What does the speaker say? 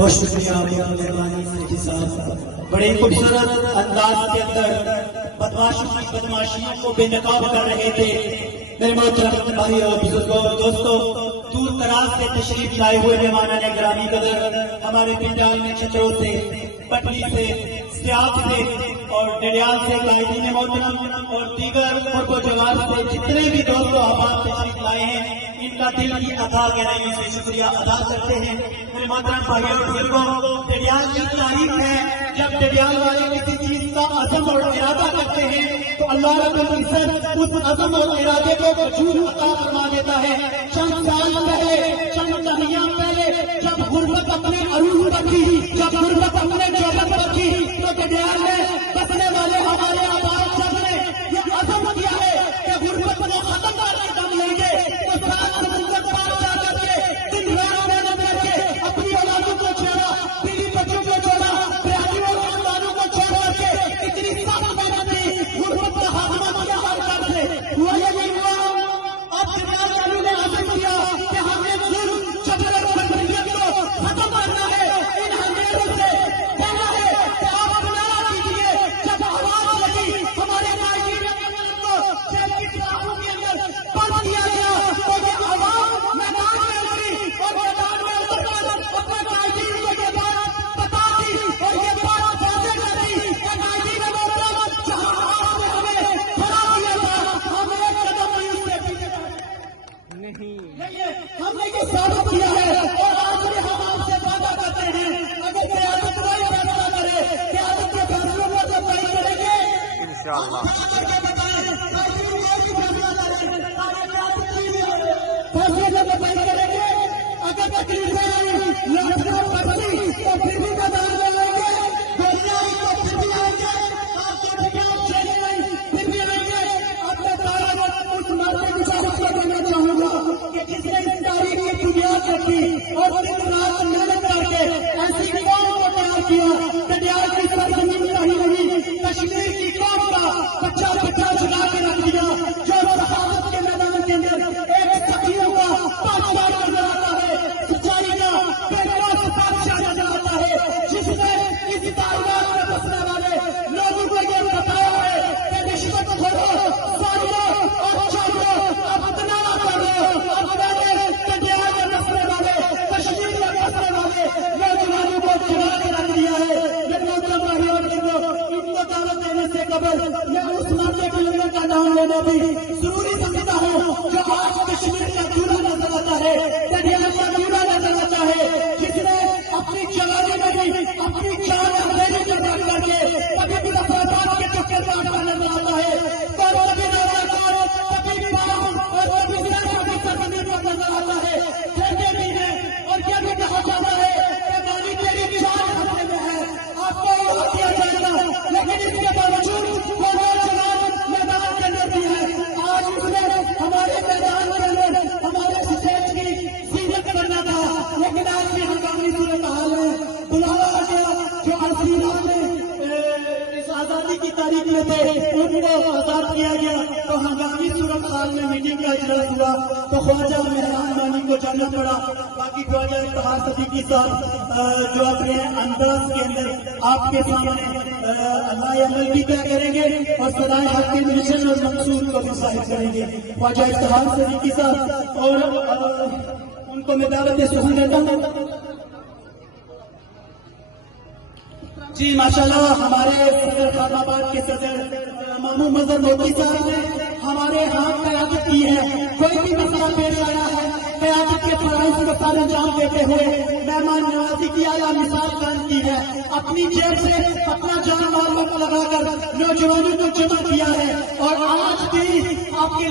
बहुत शुक्रिया मेहरबानी के साथ बड़े खूबसूरत अंदाज के अंदर बदमाशों की बदमाशियों को बेनकाब कर रहे थे। मेरे मोहतरम भाई और बुजुर्गों दोस्तों, दूर दराज से तशरीफ लाए हुए मेहमानान ग्रामी कदर हमारे पिंडाल में छतरों से, पटली से, सियाब से और डडियाल से कायदीन मोहतरम और दीगर मुल्क जवाब से जितने भी दोस्तों आबाद तशरीफ लाए हैं, इनका दिल की अदा गहराइयों से शुक्रिया अदा करते हैं। मेरे मोहतरम भाइयों और बुजुर्गों, डडियाल की तारीफ है, जब डडियाल वाले किसी चीज का अज़म और इरादा करते हैं तो अल्लाह रब्बुल इज्जत उस अज़म और इरादे को वजूद अता फरमा देता है। चंद साल पहले, चंद दहिया पहले, जब गुर्बत अपने अरूज पर थी, जब गुर्बत अपने जौहर पर थी, तो डडियाल में बसने वाले हमारे आबाद सब ने यह अज़म किया है कि गुर्बत को खत्म करने दम लेंगे तो सात समुद्र पार जा करके दिन रात मेहनत करके अपनी औलादों को छोड़ा, बीवी बच्चों को छोड़ा, प्यारियों खानदानों को छोड़ करके इतनी सख्त मेहनत की, गुर्बत का खात्मा किया हर घर से हुआ या नहीं हुआ। अब डडियाल वालों ने हासिल किया कि हमने जुल्म, जबर और बदतमीजी को खत्म करना है। इन अंधेरों से कहना है कि आप गुनाह कीजिए। जब आवाज लगी हमारे नाइजीरिया को जेल की सलाखों के अंदर बंद किया गया तो ये आवाज मैदान में उतरी और मैदान में उतरकर अपने नाइजीरिया को ये बात बता दी और ये बात वाज़ेह कर दी कि नाइजीरिया मोहतरम जहां आपने हमें खड़ा किया था, हम एक कदम भी उससे पीछे नहीं, हमने ये साबित किया है और आज भी हम आपसे वादा करते हैं, अगर क़यादत कोई फैसला करे, क़यादत के फैसलों को जब तय करेंगे इंशाअल्लाह, फैसले जब तय करेंगे, अगर तकलीफें आई, लड़कियों बच्ची तो फिर भी मैदान में आएंगे, गोलियां आई तो फिर भी आएंगे, आपको ठिकाना चेंज नहीं फिर भी आएंगे। अपने तारा उस मर्द की गुजारिश करना चाहूंगा कि जिसने इस तारीख की बुनियाद रखी और दिन रात मेहनत करके ऐसी कौम को तैयार किया, डडियाल की सरजमीन कहीं नहीं, कश्मीर की कौम का बच्चा बच्चा जुड़ा के रख दिया, जो सहाबत के मैदान के अंदर एक सखियों का पाठशाला नजर आता है, सच्चाई का बेनकाब पाठशाला नजर आता है, जिसने इस कारोबार में बसने वाले लोगों को ये बताया है कि रिश्वत खोलो, सालियो और चलो, अब इतना ना करो। अब मैंने डडियाल में बसने वाले, कश्मीर में बसने वाले नौजवानों को जुड़ा के रख दिया है। ये नौजवान इनको दावत देने से कबल मैं उस मौके के लोगों का नाम लेना भी जरूरी समझता हूँ जो आज कश्मीर का चूल्हा नजर आता है, डडियाल का चूल्हा नजर आता है, जिसने अपनी जवानी में भी अपनी जान देने के बाद करके कभी भी मुसलमान के चक्कर काटना नजर आता है, और कभी नाराकार, कभी पाम और कभी सरजमीन पर नजर आता है, कहते भी है और क्या भी कहा जाता है कि नानी तेरी जान खतरे में है, आपको युवा किया जाएगा, लेकिन इसके बावजूद वो नौजवान मैदान के अंदर भी है। आज उसने हमारे मैदान के अंदर हमारे स्टेट की सीरत करना था, लेकिन आज भी हंगामी सूरत हाल है, बुलावा आ गया जो हसीना में इस आजादी की तारीख में थे उनको आजाद किया गया, तो हंगामी सूरत हाल में मीटिंग का इजलास हुआ तो ख्वाजा मेहरान मानी को जाना पड़ा। बाकी ख्वाजा इफ्तिखार सदीकी साहब जो अपने अंदाज के अंदर आपके सामने अल्लाह अमल भी तय करेंगे और सदाए हक के मिशन और मंसूर को भी जाहिर करेंगे। ख्वाजा इफ्तिखार सदीकी साहब और उनको मैं दावत सुखन देता हूँ। जी माशाल्लाह, हमारे सदर खानाबाद के सदर मामू मजहर मोदी साहब ने हमारे हाथ क़यादत की है। कोई भी मसला पेश आया है, क़यादत के फराइज़ को सर अंजाम देते हुए मेहमान नवाजी की आला मिसाल कायम की है, अपनी जेब से अपना जान माल वक्त लगाकर नौजवानों को जमा किया है और आज भी आपके